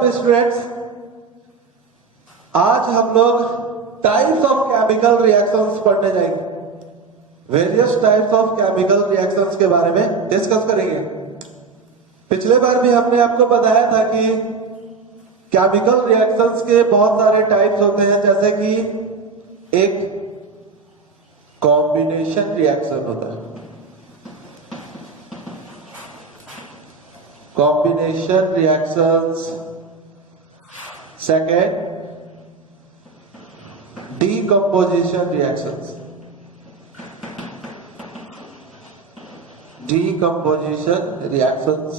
Welcome students. आज हम लोग टाइप्स ऑफ केमिकल रिएक्शंस पढ़ने जाएंगे। Various types of chemical reactions के बारे में डिस्कस करेंगे। पिछले बार भी हमने आपको बताया था कि केमिकल रिएक्शंस के बहुत सारे टाइप्स होते हैं, जैसे कि एक कॉम्बिनेशन रिएक्शन होता है, combination reactions. Second, decomposition reactions, decomposition reactions,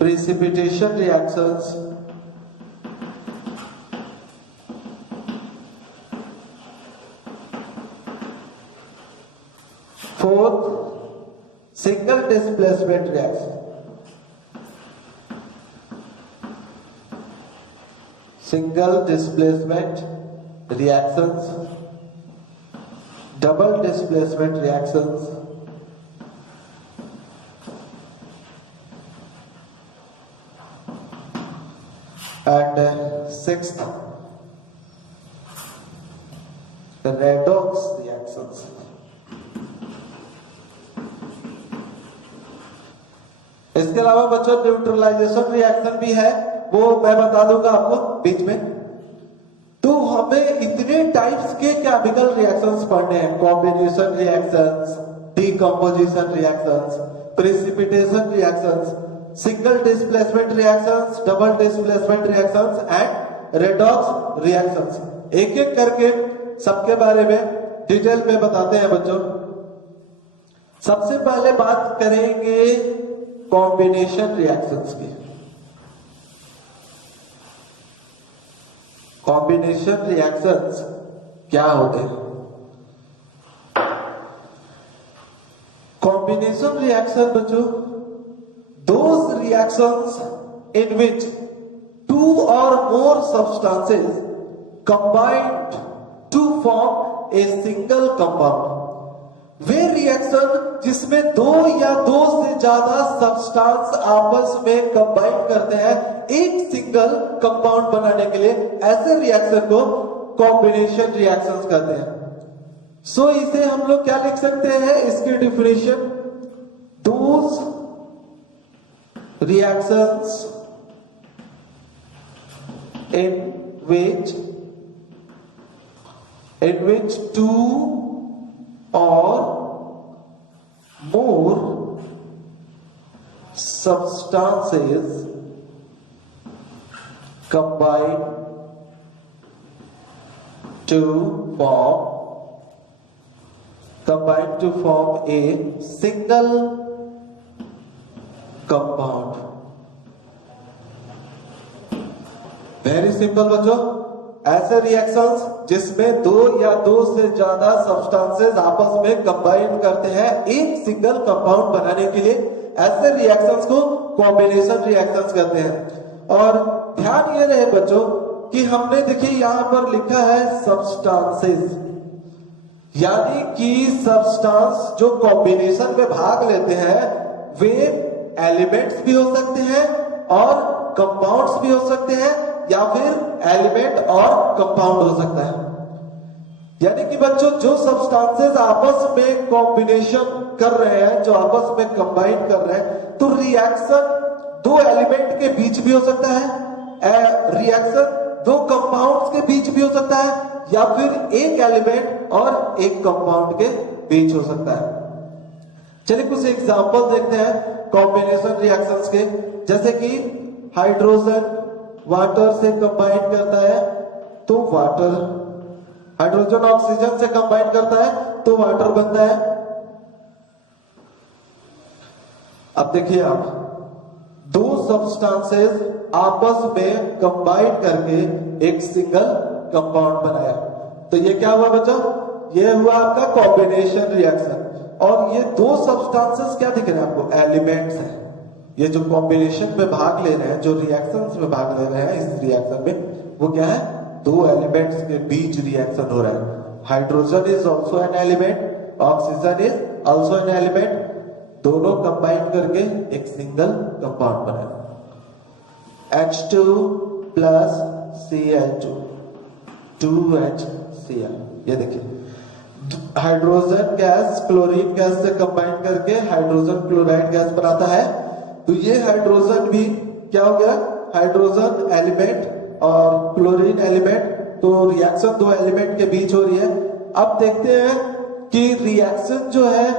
precipitation reactions, fourth, single displacement reaction, single displacement reactions, double displacement reactions, and sixth, the redox reactions. इसके अलावा बच्चों न्यूट्रलाइजेशन रिएक्शन भी है, वो मैं बता दूंगा आपको बीच में। तो हमें इतने टाइप्स के केमिकल रिएक्शंस पढ़ने हैं: combination reactions, decomposition reactions, precipitation reactions, single displacement reactions, double displacement reactions and redox reactions. एक एक करके सबके बारे में डिटेल में बताते हैं बच्चों। सबसे पहले बात करेंगे कॉम्बिनेशन रिएक्शंस की। कॉम्बिनेशन रिएक्शंस क्या होते हैं? कॉम्बिनेशन रिएक्शन बच्चों, those reactions in which two or more substances combined to form a single compound. वे रिएक्शन जिसमें दो या दो से ज्यादा सब्सटेंस आपस में कंबाइन करते हैं एक सिंगल कंपाउंड बनाने के लिए, ऐसे रिएक्शन को कॉम्बिनेशन रिएक्शंस कहते हैं। सो इसे हम लोग क्या लिख सकते हैं, इसकी definition: those reactions in which two or more substances combine to form a single compound. Very simple बच्चों, ऐसे रिएक्शंस जिसमें दो या दो से ज्यादा सब्सटेंसेस आपस में कंबाइन करते हैं एक सिंगल कंपाउंड बनाने के लिए, ऐसे रिएक्शंस को कॉम्बिनेशन रिएक्शंस कहते हैं। और ध्यान ये रहे बच्चों कि हमने देखिए यहां पर लिखा है सब्सटेंसेस, यानी कि सब्सटेंस जो कॉम्बिनेशन में भाग लेते हैं वे एलिमेंट्स भी हो सकते हैं और कंपाउंड्स भी हो सकते हैं, या फिर एलिमेंट और कंपाउंड हो सकता है। यानी कि बच्चों जो सब्सटेंसेस आपस में कॉम्बिनेशन कर रहे हैं, जो आपस में कंबाइन कर रहे हैं, तो रिएक्शन दो एलिमेंट के बीच भी हो सकता है, रिएक्शन दो कंपाउंड्स के बीच भी हो सकता है, या फिर एक एलिमेंट और एक कंपाउंड के बीच हो सकता है। चलिए कुछ एग्जांपल देखते हैं कॉम्बिनेशन रिएक्शंस के। जैसे कि हाइड्रोजन वाटर से कंबाइन करता है तो वाटर, हाइड्रोजन ऑक्सीजन से कंबाइन करता है तो वाटर बनता है। अब देखिए आप, दो सब्सटेंसेस आपस में कंबाइन करके एक सिंगल कंपाउंड बनाया, तो ये क्या हुआ बच्चों? ये हुआ आपका कॉम्बिनेशन रिएक्शन। और ये दो सब्सटेंसेस क्या दिख रहे हैं आपको? एलिमेंट्स हैं। ये जो कॉम्बिनेशन में भाग ले रहे हैं, जो रिएक्शंस में भाग ले रहे हैं इस रिएक्शन में, वो क्या है? दो एलिमेंट्स के बीच रिएक्शन हो रहा है। Hydrogen is also an element, oxygen is also an element, दोनों कंबाइन करके एक सिंगल कंपाउंड बना। H2 plus Cl2 2HCl। ये देखिए हाइड्रोजन गैस क्लोरीन गैस से कंबाइन करके हाइड्रोजन क्लोराइड गैस बनाता है। तो ये हाइड्रोजन भी क्या हो गया, हाइड्रोजन एलिमेंट और क्लोरीन एलिमेंट, तो रिएक्शन दो एलिमेंट के बीच हो रही है। अब देखते हैं कि रिएक्शन जो है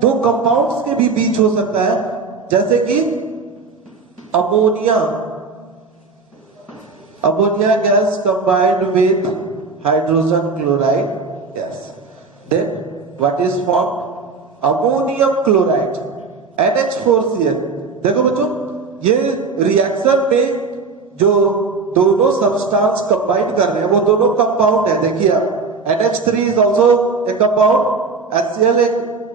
दो कंपाउंड्स के भी बीच हो सकता है, जैसे कि ammonia gas combined with hydrogen chloride gas, then what is formed ammonium chloride NH4Cl। देखो बच्चों, ये रिएक्शन में जो दोनों सब्सटेंस कंबाइन कर रहे हैं वो दोनों कंपाउंड है। देखिए आप NH3 is also a compound, HCl एक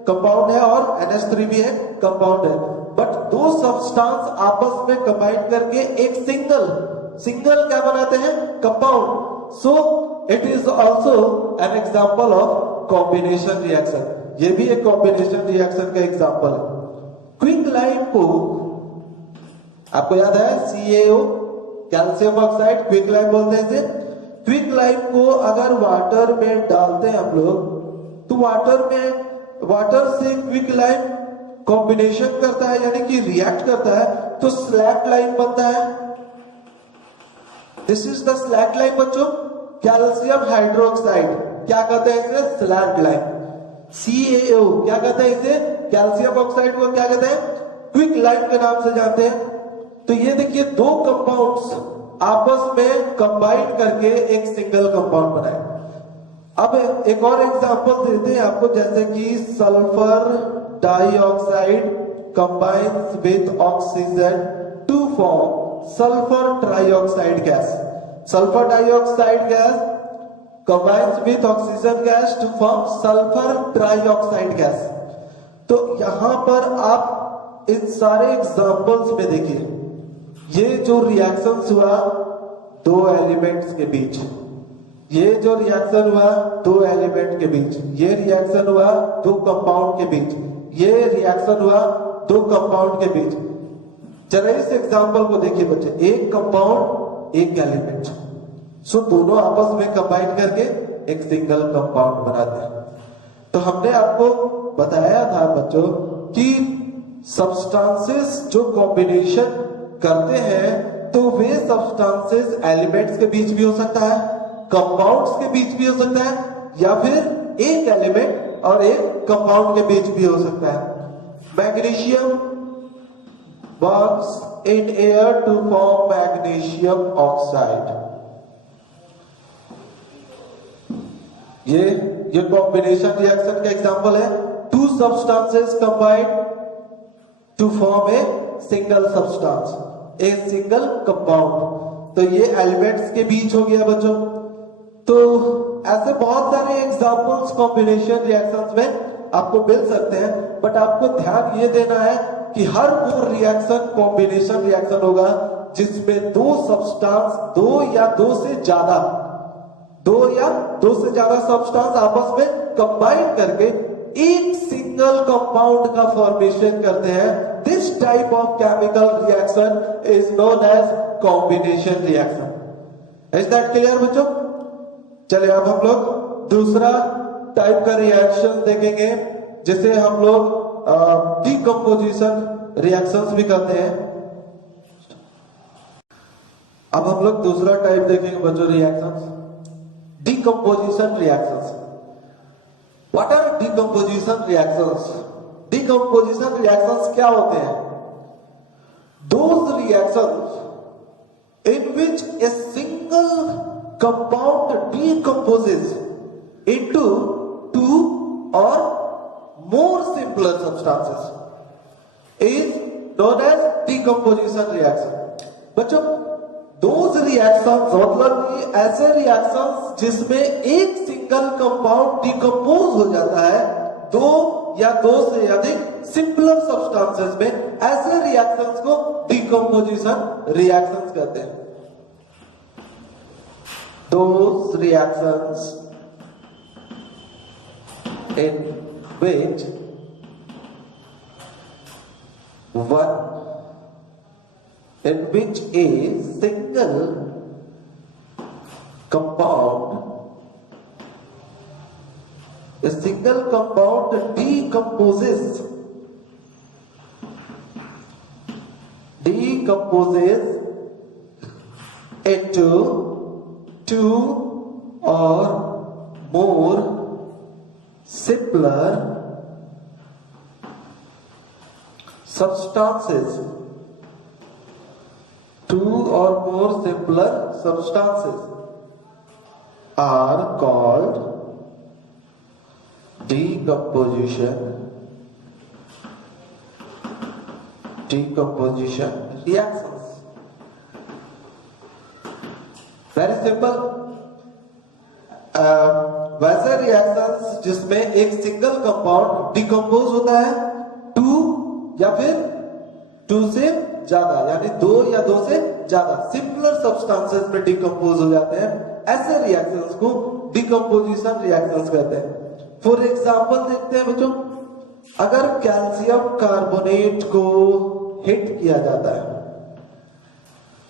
कंपाउंड है और NH3 भी एक कंपाउंड है। बट दो सब्सटेंस आपस में कंबाइन करके एक सिंगल क्या बनाते हैं, compound. So it is also an example of combination reaction. ये भी एक कॉम्बिनेशन रिएक्शन का एग्जाम्पल है। क्विक लाइम को आपको याद है CaO calcium oxide quick lime बोलते हैं इसे। क्विक लाइम को अगर वाटर में डालते हैं हम लोग, तो वाटर से क्विक लाइम कॉम्बिनेशन करता है, यानी कि रिएक्ट करता है, तो स्लैक लाइम बनता है। This is the slack lime बच्चों। कैल्शियम हाइड्रोक्साइड क्या कहते हैं इसे, स्लैक लाइम। CaO क्या कहते हैं इसे, कैल्शियम ऑक्साइड को क्या कहते हैं, क्विक लाइम के नाम से जानते हैं। तो ये देखिए दो कंपाउंड्स आपस में कंबाइन करके एक सिंगल कंपाउंड बनाए। अब एक और एग्जांपल देते हैं आपको, जैसे कि sulphur dioxide combines with oxygen to form sulphur trioxide gas. Sulphur dioxide gas combines with oxygen gas to form sulphur trioxide gas. तो यहां पर आप इन सारे एग्जांपल्स में देखिए, ये जो रिएक्शंस हुआ दो एलिमेंट्स के बीच, ये जो रिएक्शन हुआ दो एलिमेंट के बीच, ये रिएक्शन हुआ दो कंपाउंड के बीच, ये रिएक्शन हुआ दो कंपाउंड के बीच। जरा इस एग्जांपल को देखिए बच्चे, एक कंपाउंड एक एलिमेंट, सो दोनों आपस में कंबाइन करके एक सिंगल कंपाउंड बनाते हैं। तो हमने आपको बताया था बच्चों कि सब्सटेंसेस जो कॉम्बिनेशन करते हैं, तो वे सब्सटेंसेस एलिमेंट्स के बीच भी हो सकता है, कंपाउंड्स के बीच भी हो सकता है, या फिर एक एलिमेंट और एक कंपाउंड के बीच भी हो सकता है। Magnesium bonds in air to form magnesium oxide। ये कॉम्बिनेशन रिएक्शन का एग्जांपल है। Two substances combined to form a single substance, a single compound. तो ये एलिमेंट्स के बीच हो गया बच्चों। तो ऐसे बहुत सारे एग्जांपल्स कॉम्बिनेशन रिएक्शंस में आपको मिल सकते हैं, बट आपको ध्यान ये देना है कि हर वो रिएक्शन कॉम्बिनेशन रिएक्शन होगा जिसमें दो सब्सटेंस, दो या दो से ज्यादा सब्सटेंस आपस में कंबाइन करके एक सिंगल कंपाउंड का फॉर्मेशन करते हैं। This type of chemical reaction is known as combination reaction. Is that clear बच्चों? चलिए अब हम लोग दूसरा टाइप का रिएक्शन देखेंगे, जिसे हम लोग डिकम्पोजिशन रिएक्शंस भी कहते हैं। अब हम लोग दूसरा टाइप देखेंगे बच्चों, reactions, decomposition reactions. What are decomposition reactions? Decomposition reactions क्या होते हैं? Those reactions in which a single compound decomposes into two or more simpler substances is known as decomposition reaction। बच्चों, those reactions मतलब कि ऐसे reactions जिसमें एक single compound decompose हो जाता है दो या दो से अधिक सिंपलर सब्सटेंसेस में, ऐसे रिएक्शंस को डिकम्पोजिशन रिएक्शंस कहते हैं। Those reactions in which one in which a single compound decomposes into two or more simpler substances. Two or more simpler substances are called decomposition reactions. Very simple. वैसे reactions जिसमें एक single compound decompose होता है to या फिर to से ज्यादा, यानी दो या दो से ज्यादा सिंपलर सब्सटेंसेस में डिकम्पोज हो जाते हैं, ऐसे रिएक्शंस को डिकम्पोजिशन रिएक्शंस कहते हैं। फॉर एग्जांपल देखते हैं बच्चों, अगर कैल्शियम कार्बोनेट को हिट किया जाता है,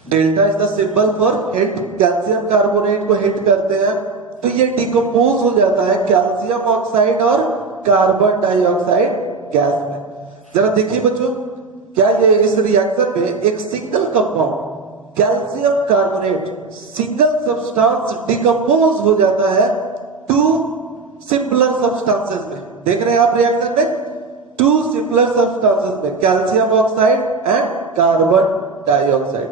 delta is the symbol for hit, calcium carbonate को हिट करते हैं तो ये डिकम्पोज हो जाता है कैल्शियम ऑक्साइड और कार्बन डाइऑक्साइड गैस में। जरा देखिए बच्चों, क्या ये इस रिएक्शन में एक single compound calcium carbonate single substance decompose हो जाता है टू सिंपलर सब्सटेंसेस में। देख रहे हैं आप रिएक्शन में टू सिंपलर सब्सटेंसेस में calcium oxide and carbon dioxide.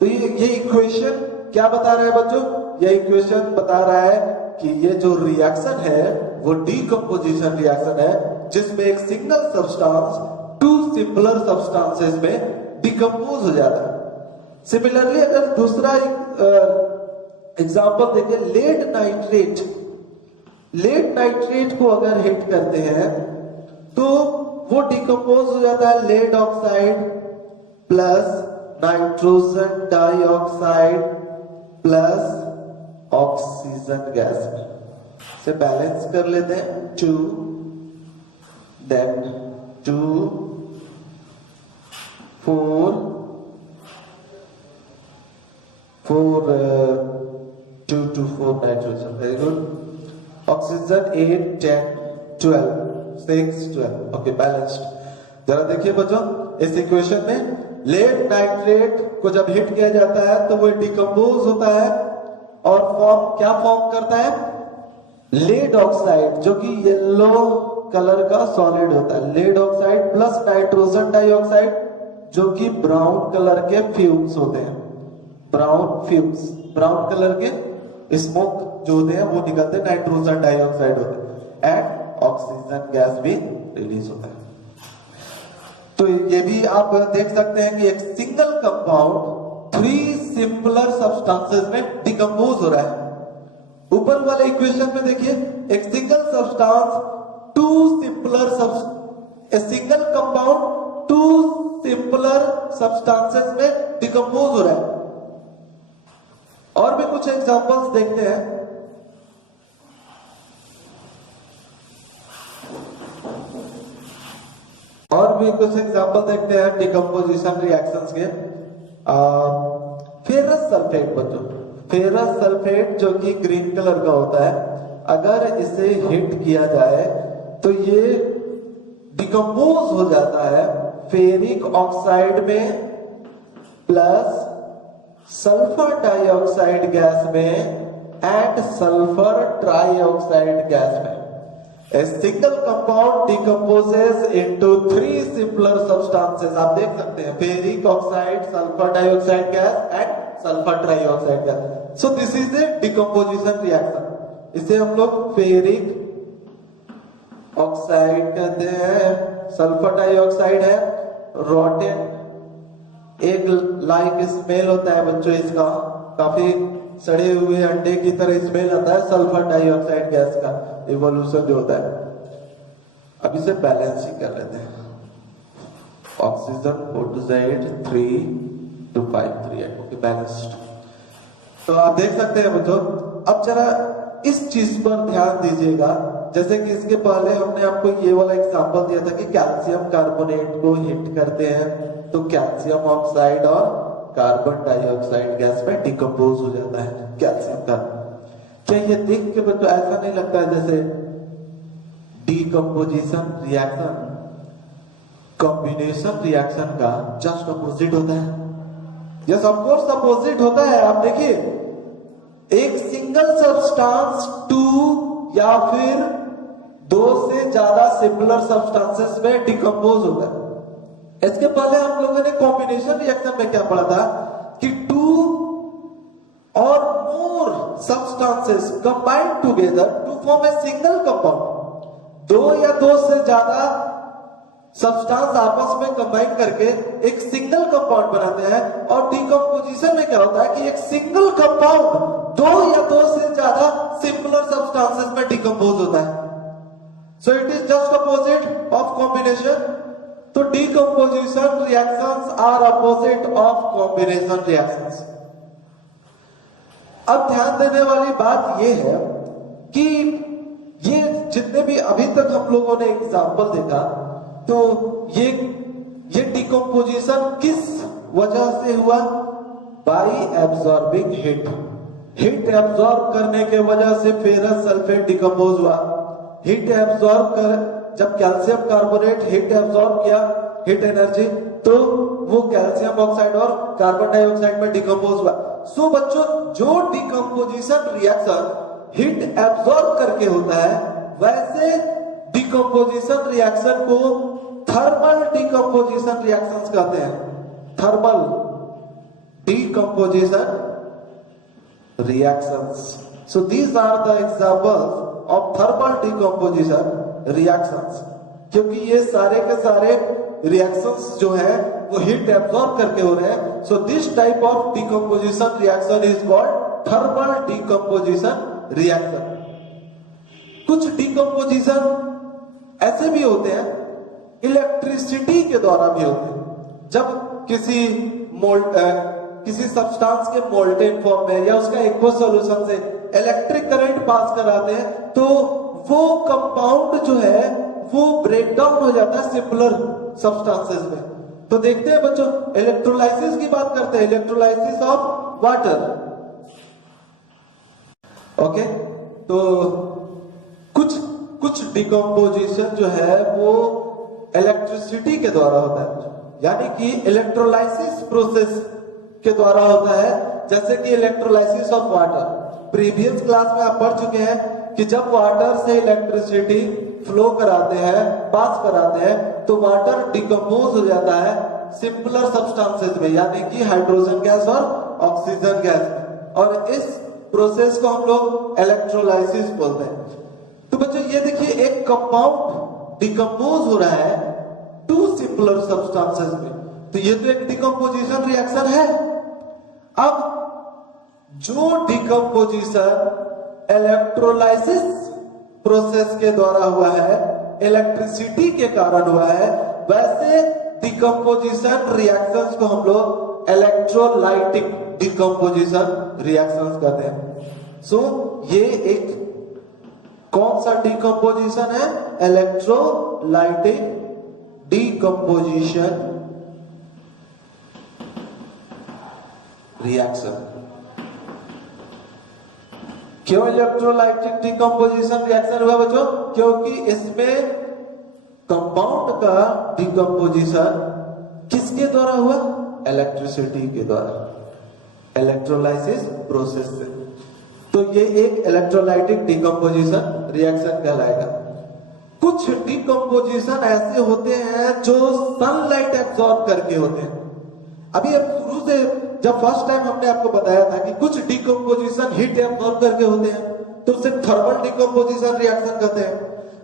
तो ये इक्वेशन क्या बता रहा है बच्चों? ये इक्वेशन बता रहा है कि ये जो रिएक्शन है वो डिकम्पोजिशन रिएक्शन है जिसमें एक single substance to simpler substances में डिकम्पोज हो जाता है। सिमिलरली अगर दूसरा एग्जांपल देखिए, लेड नाइट्रेट को अगर हिट करते हैं तो वो डिकम्पोज हो जाता है lead oxide plus nitrogen dioxide plus oxygen gas से बैलेंस कर लेते हैं। 2 then 2 4 2 to 4 nitrogen, very good. Oxygen 8 10 12 6 12, okay, balanced। जरा देखिए बच्चों, इस इक्वेशन में लेड नाइट्रेट को जब हिट किया जाता है तो वो डिकम्पोज होता है और क्या फॉर्म करता है? लेड ऑक्साइड, जो कि येलो कलर का सॉलिड होता है, lead oxide plus nitrogen dioxide जो कि ब्राउन कलर के फ्यूम्स होते हैं, ब्राउन कलर के स्मोक जो होते हैं वो निकलते हैं, नाइट्रोजन डाइऑक्साइड होते हैं एंड ऑक्सीजन गैस भी रिलीज होता है। तो ये भी आप देख सकते हैं कि एक सिंगल कंपाउंड 3 सिंपलर सब्सटेंसेस में डिकम्पोज हो रहा है। ऊपर वाले इक्वेशन में देखिए, एक single substance single compound 2 simpler substances में डिकम्पोज हो रहा है। और भी कुछ एग्जांपल्स देखते हैं। और भी कुछ एग्जांपल देखते हैं डिकम्पोजिशन रिएक्शंस के। फेरस सल्फेट बच्चों, फेरस सल्फेट जो कि ग्रीन कलर का होता है, अगर इसे हिट किया जाए तो ये डिकम्पोज हो जाता है फेरिक ऑक्साइड में प्लस सल्फर डाइऑक्साइड गैस में एंड सल्फर ट्राइऑक्साइड गैस में। A single compound decomposes into 3 simpler substances। आप देख सकते हैं ferric oxide, sulphur dioxide gas and sulphur trioxide gas. So this is a decomposition reaction. इसे हम लोग फेरिक ऑक्साइड कहते हैं, सल्फर डाइऑक्साइड है, रोटेन एक लाइक स्मेल होता है बच्चों इसका, काफी सड़े हुए अंडे की तरह स्मेल आता है सल्फर डाइऑक्साइड गैस का इवोल्यूशन जो होता है। अब इसे बैलेंस ही कर लेते हैं। Oxygen 4 3 to 5 3 okay, balanced. तो आप देख सकते हैं बच्चों, अब जरा इस चीज पर ध्यान दीजिएगा, जैसे कि इसके पहले हमने आपको ये वाला एग्जांपल दिया था कि कैल्शियम कार्बोनेट को हिट करते हैं तो कैल्शियम ऑक्साइड और कार्बन डाइऑक्साइड गैस में डिकम्पोज हो जाता है कैल्शियम का। क्या ये देख के बच्चों ऐसा नहीं लगता है जैसे डिकम्पोजिशन रिएक्शन कॉम्बिनेशन रिएक्शन का जस्ट अपोजिट होता है? यस ऑफ कोर्स अपोजिट होता है। आप देखिए, एक सिंगल सब्सटेंस टू या फिर दो से ज्यादा सिमिलर सब्सटेंसेस में डिकम्पोज होता है। इसके पहले हम लोगों ने कॉम्बिनेशन रिएक्शन में क्या पढ़ा था कि two or more substances combined together to form a single compound. दो या दो से ज्यादा सब्सटेंस आपस में कंबाइन करके एक सिंगल कंपाउंड बनाते हैं। और डिकम्पोजिशन में क्या होता है कि एक सिंगल कंपाउंड दो या दो से ज्यादा सिमिलर सब्सटेंसेस में डिकम्पोज होता है। So it is just opposite of combination. तो decomposition reactions are opposite of combination reactions. अब ध्यान देने वाली बात यह है कि ये जितने भी अभी तक हम लोगों ने एग्जाम्पल देखा, तो ये डिकम्पोजिशन किस वजह से हुआ? By absorbing heat. Heat absorb करने के वजह से फेरस सल्फेट डिकम्पोज हुआ। हीट एब्सॉर्ब कर जब कैल्शियम कार्बोनेट हीट एब्सॉर्ब किया, हीट एनर्जी, तो वो कैल्शियम ऑक्साइड और कार्बन डाइऑक्साइड में डिकम्पोज हुआ। सो बच्चों, जो डिकम्पोजिशन रिएक्शन हीट एब्सॉर्ब करके होता है, वैसे डिकम्पोजिशन रिएक्शन को थर्मल डिकम्पोजिशन रिएक्शंस कहते हैं। Thermal decomposition reactions. So these are the examples of thermal decomposition reactions. क्योंकि ये सारे के सारे reactions जो है वो heat absorb करके हो रहे हैं। So this type of decomposition reaction is called thermal decomposition reaction. कुछ decomposition ऐसे भी होते हैं इलेक्ट्रिसिटी के द्वारा भी होते हैं। जब किसी सब्सटेंस के मोल्टेन फॉर्म में या उसका एक्वस सॉल्यूशन से इलेक्ट्रिक करंट पास कराते हैं, तो वो कंपाउंड जो है वो ब्रेक डाउन हो जाता है सिमिलर सब्सटेंसेस में। तो देखते हैं बच्चों, इलेक्ट्रोलाइसिस की बात करते हैं, इलेक्ट्रोलाइसिस ऑफ वाटर। ओके, तो कुछ डिकम्पोजिशन जो है वो इलेक्ट्रिसिटी के द्वारा होता है, यानी कि इलेक्ट्रोलाइसिस प्रोसेस के द्वारा होता है। जैसे कि electrolysis of water, previous class में आप पढ़ चुके हैं कि जब वाटर से इलेक्ट्रिसिटी फ्लो कराते हैं, पास कराते हैं, तो वाटर डिकम्पोज हो जाता है सिंपलर सब्सटेंसेस में, यानी कि हाइड्रोजन गैस और ऑक्सीजन गैस में। और इस प्रोसेस को हम लोग इलेक्ट्रोलाइसिस बोलते हैं। तो बच्चों ये देखिए, एक कंपाउंड डिकम्पोज हो रहा है टू सिंपलर सब्सटेंसेस में, तो ये तो एक डिकम्पोजिशन रिएक्शन है। अब जो डिकम्पोजिशन इलेक्ट्रोलाइसिस प्रोसेस के द्वारा हुआ है, इलेक्ट्रिसिटी के कारण हुआ है, वैसे डिकम्पोजिशन रिएक्शंस को हम लोग इलेक्ट्रोलाइटिक डिकम्पोजिशन रिएक्शंस कहते हैं। सो ये एक कौन सा डिकम्पोजिशन है? Electrolytic decomposition reaction. क्यों इलेक्ट्रोलाइटिक डिकम्पोजिशन रिएक्शन हुआ बच्चों? क्योंकि इसमें कंपाउंड का डिकम्पोजिशन किसके द्वारा हुआ? इलेक्ट्रिसिटी के द्वारा, इलेक्ट्रोलाइसिस प्रोसेस से। तो ये एक इलेक्ट्रोलाइटिक डिकम्पोजिशन रिएक्शन कहलाएगा। कुछ डिकम्पोजिशन ऐसे होते हैं जो सनलाइट एब्सॉर्ब करके होते हैं। अभी अब शुरू से जब फर्स्ट टाइम हमने आपको बताया था कि कुछ डिकम्पोजिशन हीट एब्सॉर्ब करके होते हैं, तो उसे थर्मल डिकम्पोजिशन रिएक्शन कहते हैं।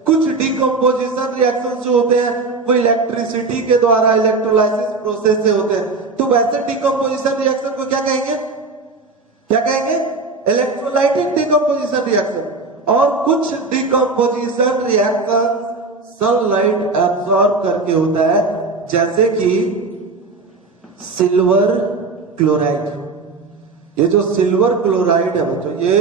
कुछ डिकम्पोजिशन रिएक्शन जो होते हैं वो इलेक्ट्रिसिटी के द्वारा, इलेक्ट्रोलाइसिस प्रोसेस से होते हैं। तो वैसे डिकम्पोजिशन रिएक्शन को क्या कहेंगे? क्या कहेंगे? Electrolytic decomposition reaction. और कुछ डिकम्पोजिशन रिएक्शन सनलाइट एब्सॉर्ब करके होता है, जैसे कि सिल्वर क्लोराइड। ये जो सिल्वर क्लोराइड है बच्चों, ये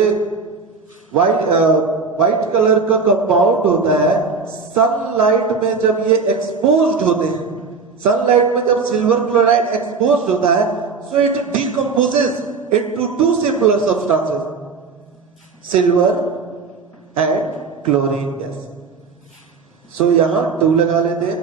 व्हाइट कलर का कंपाउंड होता है। सनलाइट में जब ये एक्सपोज्ड होते हैं, सनलाइट में जब सिल्वर क्लोराइड एक्सपोज्ड होता है, so it decomposes into two simpler substances, silver and chlorine gas. So यहां 2 लगा लेते हैं।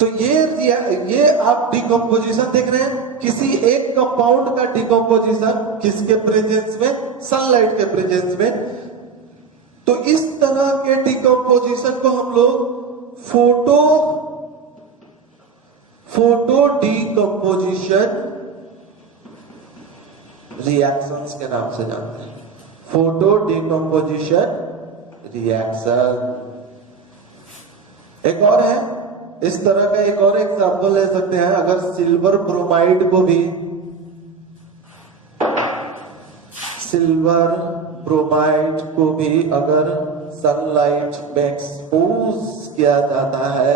तो ये आप डिकम्पोजिशन देख रहे हैं, किसी एक कंपाउंड का डिकम्पोजिशन किसके प्रेजेंस में, सनलाइट के प्रेजेंस में। तो इस तरह के डिकम्पोजिशन को हम लोग फोटो डिकम्पोजिशन रिएक्शंस के नाम से जानते हैं। Photo decomposition reaction. एक और है, इस तरह का एक और एग्जाम्पल ले सकते हैं। अगर सिल्वर ब्रोमाइड को भी अगर सनलाइट में एक्सपोज किया जाता है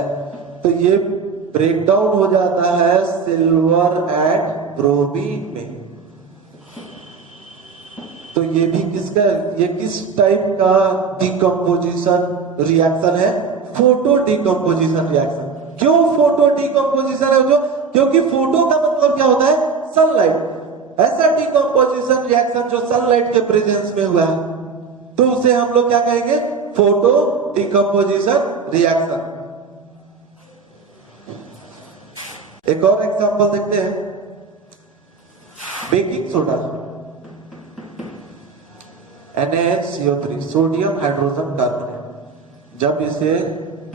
तो ये ब्रेक डाउन हो जाता है सिल्वर एंड ब्रोमीन में। तो ये भी किस टाइप का डिकम्पोजिशन रिएक्शन है, फोटो डिकम्पोजिशन रिएक्शन। क्यों फोटो डिकम्पोजिशन है? क्योंकि फोटो का मतलब क्या होता है, सनलाइट। ऐसा डिकम्पोजिशन रिएक्शन जो सनलाइट के प्रेजेंस में हुआ है तो उसे हम लोग क्या कहेंगे, फोटो डिकम्पोजिशन रिएक्शन। एक और एग्जांपल देखते हैं, baking soda NaCO3 sodium hydrogen carbonate, जब इसे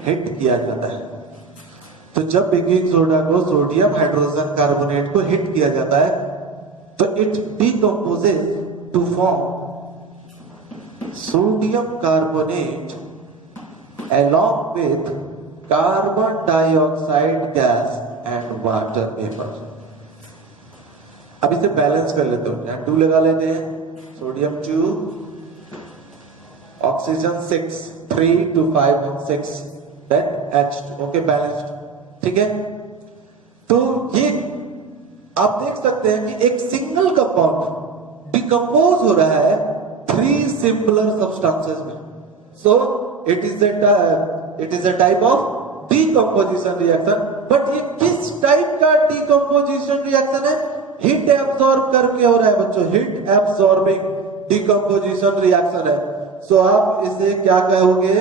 हिट किया जाता है तो जब बेकिंग सोडा को सोडियम हाइड्रोजन कार्बोनेट को हिट किया जाता है तो it decomposes to form sodium carbonate along with carbon dioxide gas and water vapour. अब इसे बैलेंस कर लेते हैं, 2 लगा लेते हैं, sodium 2, oxygen 6, 3 to 5 and 6, then H2, okay balanced, ठीक है। तो ये आप देख सकते हैं कि एक सिंगल कंपाउंड डिकम्पोज हो रहा है 3 सिंपलर सब्सटेंसेस में। सो it is a type of decomposition reaction. But ये किस टाइप का डिकम्पोजिशन रिएक्शन है, हीट एब्सॉर्ब करके हो रहा है बच्चों, हीट एब्सॉर्बिंग डिकम्पोजिशन रिएक्शन है। सो आप इसे क्या कहोगे,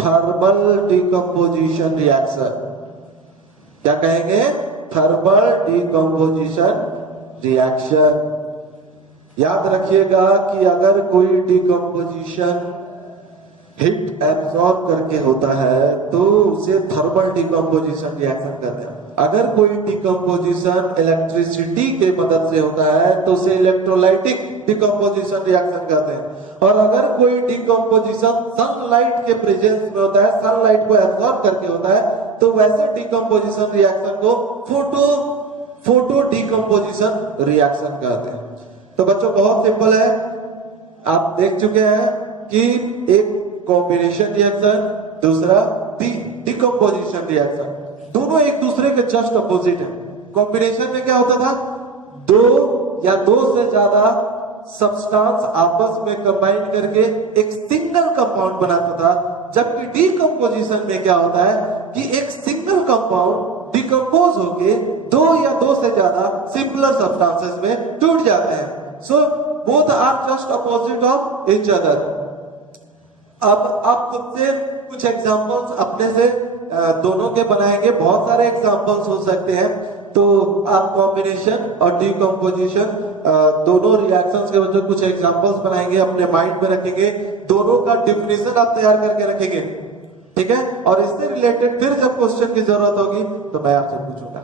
थर्मल डिकम्पोजिशन रिएक्शन। क्या कहेंगे, थर्मल डिकम्पोजिशन रिएक्शन। याद रखिएगा कि अगर कोई डिकम्पोजिशन हीट एब्सॉर्ब करके होता है तो उसे थर्मल डिकम्पोजिशन रिएक्शन कहते हैं। अगर कोई डिकम्पोजिशन इलेक्ट्रिसिटी के मदद से होता है तो उसे इलेक्ट्रोलाइटिक डिकम्पोजिशन रिएक्शन कहते हैं। और अगर कोई डिकम्पोजिशन सनलाइट के प्रेजेंस में होता है, सनलाइट को एब्सॉर्ब करके होता है, तो वैसे डिकम्पोजिशन रिएक्शन को फोटो डिकम्पोजिशन रिएक्शन कहते हैं। तो बच्चों बहुत सिंपल है, आप देख चुके हैं कि एक कॉम्बिनेशन रिएक्शन, दूसरा डिकम्पोजिशन रिएक्शन, दोनों एक दूसरे के जस्ट अपोजिट है। कॉम्बिनेशन में क्या होता था, 2 या 2 से ज्यादा सब्सटेंस आपस में कंबाइन करके एक सिंगल कंपाउंड बनाता था। जबकि डिकम्पोजिशन में क्या होता है कि एक सिंगल कंपाउंड डिकम्पोज होके 2 या 2 से ज्यादा सिंपलर सब्सटेंसेस में टूट जाते हैं। So both are just opposite of each other. अब आप खुद से कुछ एग्जांपल्स अपने से दोनों के बनाएंगे, बहुत सारे एग्जांपल्स हो सकते हैं। तो आप कॉम्बिनेशन और डिकम्पोजिशन दोनों रिएक्शंस के वजह कुछ एग्जांपल्स बनाएंगे, अपने माइंड में रखेंगे, दोनों का डिफिनेशन आप तैयार करके रखेंगे, ठीक है। और इससे रिलेटेड फिर जब क्वेश्चन की जरूरत होगी तो मैं आपसे पूछूंगा।